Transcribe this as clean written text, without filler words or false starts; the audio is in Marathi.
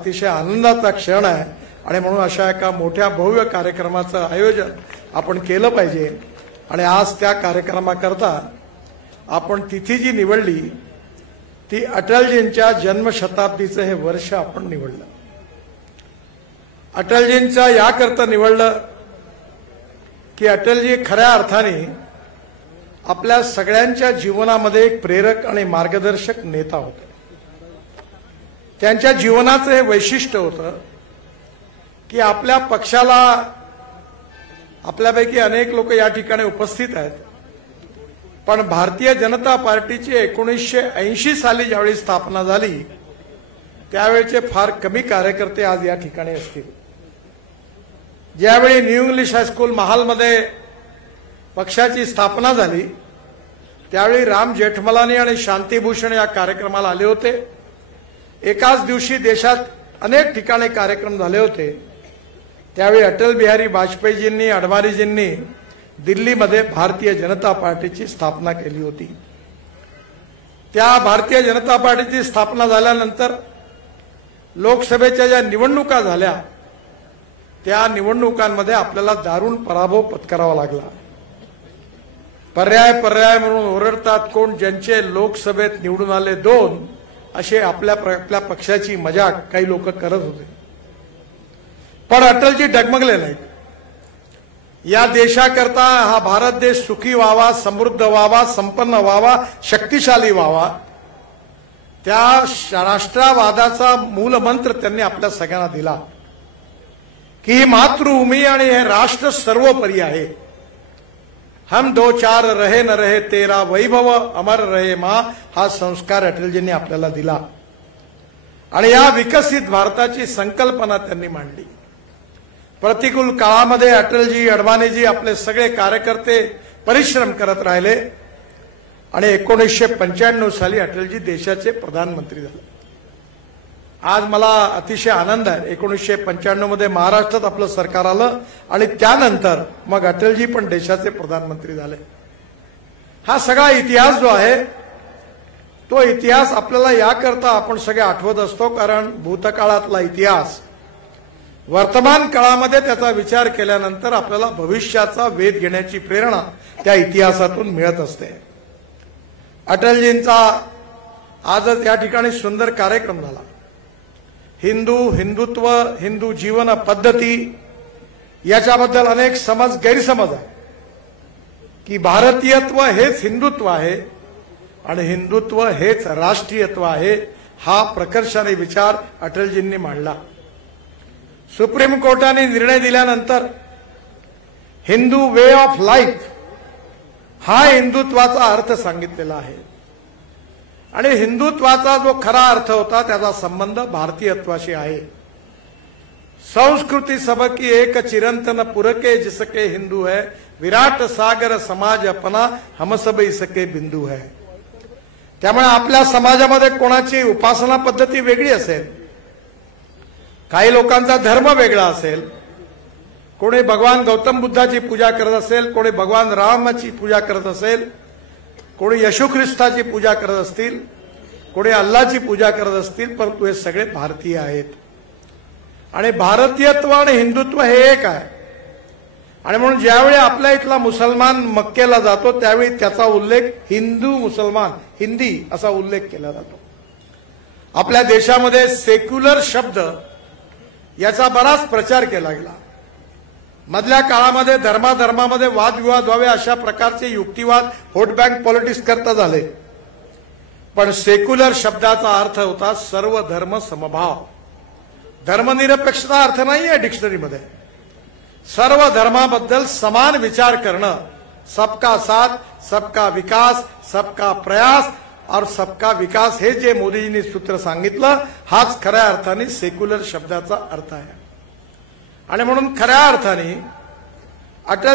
अतिशय आनंदाचा क्षण आहे आणि म्हणून अशा एका मोठ्या भव्य कार्यक्रमाचं आयोजन आपण केलं पाहिजे। आणि आज त्या कार्यक्रमाकरता आपण तिथी जी निवडली ती अटलजींच्या जन्मशताब्दीचं हे वर्ष आपण निवडलं। अटलजींचा याकरता निवडलं की अटलजी खऱ्या अर्थाने आपल्या सगळ्यांच्या जीवनामध्ये एक प्रेरक आणि मार्गदर्शक नेता होते। त्यांच्या जीवनाचं हे वैशिष्ट्य होतं की आपल्या पक्षाला आपल्यापैकी अनेक लोक या ठिकाणी उपस्थित आहेत, पण भारतीय जनता पार्टीची 1980 साली ज्यावेळी स्थापना झाली त्यावेळेचे फार कमी कार्यकर्ते आज या ठिकाणी असतील। ज्यावेळी न्यू इंग्लिश हायस्कूल महालमध्ये पक्षाची स्थापना झाली त्यावेळी राम जेठमलानी आणि शांतीभूषण या कार्यक्रमाला आले होते। एकाच दिवशी देशात अनेक ठिकाणी कार्यक्रम झाले होते। त्यावेळी अटल बिहारी वाजपेयीजींनी अडवाणीजींनी दिल्लीमध्ये भारतीय जनता पार्टीची स्थापना केली होती। त्या भारतीय जनता पार्टीची स्थापना झाल्यानंतर लोकसभेच्या ज्या निवडणुका झाल्या त्या निवडणुकांमध्ये आपल्याला दारुण पराभव पत्करावा लागला। पर्याय म्हणून ओरडतात कोण, ज्यांचे लोकसभेत निवडून आले 2 असे आपल्या पक्षाची मजाक काही लोक करत होते। पण अटलजी डगमगले नाहीत। या देशाकरता हा भारत देश सुखी व्हावा, समृद्ध व्हावा, संपन्न व्हावा, शक्तिशाली व्हावा, त्या राष्ट्रवादाचा मूलमंत्र त्यांनी आपल्या सगळ्यांना दिला की ही मातृभूमी आणि हे राष्ट्र सर्वोपरी आहे। हम 2 4 रहे न रहे तेरा वैभव अमर रहे मां, हा संस्कार अटलजींनी आपल्याला दिला आणि या विकसित भारताची संकल्पना त्यांनी मांडली। प्रतिकूल काळामध्ये अटलजी अडवाणीजी आपले सगळे कार्यकर्ते परिश्रम करत राहिले आणि 1995 साली अटलजी देशाचे प्रधानमंत्री झाले। आज मला अतिशय आनंद आहे 1995 मध्ये महाराष्ट्रात आपलं सरकार आलं आणि त्यानंतर मग अटलजी पण देशाचे प्रधानमंत्री झाले। हा सगळा इतिहास जो आहे तो इतिहास आपल्याला याकरता आपण सगळे आठवत असतो कारण भूतकाळातला इतिहास वर्तमान काळामध्ये त्याचा विचार केल्यानंतर आपल्याला भविष्याचा वेध घेण्याची प्रेरणा त्या इतिहासातून मिळत असते। अटलजींचा आजच या ठिकाणी सुंदर कार्यक्रम झाला। हिंदुत्व, हिंदू जीवन पद्धती याच्याबद्दल अनेक गैरसमज आहे की भारतीयत्व हेच हिंदुत्व आहे आणि हिंदुत्व हेच राष्ट्रीयत्व आहे। हा प्रकर्षाने विचार अटलजींनी मांडला। सुप्रीम कोर्टाने निर्णय दिल्यानंतर हिंदू वे ऑफ लाईफ हा हिंदुत्वाचा अर्थ सांगितलेला आहे आणि हिंदुत्वाचा जो खरा अर्थ होता त्याचा संबंध भारतीयत्वाशी आहे। संस्कृती सबकी एक चिरंतन पुरके जिसके हिंदू है, विराट सागर समाज अपना हम सब इसके बिंदू है। त्यामुळे आपल्या समाजामध्ये कोणाची उपासना पद्धती वेगळी असेल, काही लोकांचा धर्म वेगळा असेल, कोणी भगवान गौतम बुद्धाची पूजा करत असेल, कोणी भगवान रामाची पूजा करत असेल, कोणी येशू ख्रिस्ताची पूजा करत असतील, कोणी अल्लाची पूजा करत असतील, परंतु हे सगळे भारतीय आहेत आणि भारतीयत्व आणि हिंदुत्व हे एक आहे। आणि म्हणून ज्यावेळी आपल्या इथला मुसलमान मक्केला जातो त्यावेळी त्याचा उल्लेख हिंदू मुसलमान हिंदी असा उल्लेख केला जातो। आपल्या देशामध्ये सेक्युलर शब्द याचा बराच प्रचार केला गेला। मधल्या काळामध्ये धर्मामध्ये वादविवाद व्हावे अशा प्रकारचे युक्तिवाद व्होट बँक पॉलिटिक्स करता झाले, पण सेक्युलर शब्दाचा अर्थ होता सर्व धर्म समभाव। धर्मनिरपेक्षता अर्थ नाही आहे डिक्शनरीमध्ये। सर्व धर्माबद्दल समान विचार करणं, सबका साथ, सबका विकास, सबका प्रयास और सबका विकास हे जे मोदीजींनी सूत्र सांगितलं हाच खऱ्या अर्थाने सेक्युलर शब्दाचा अर्थ आहे। आणि म्हणून खऱ्या अर्थाने अटल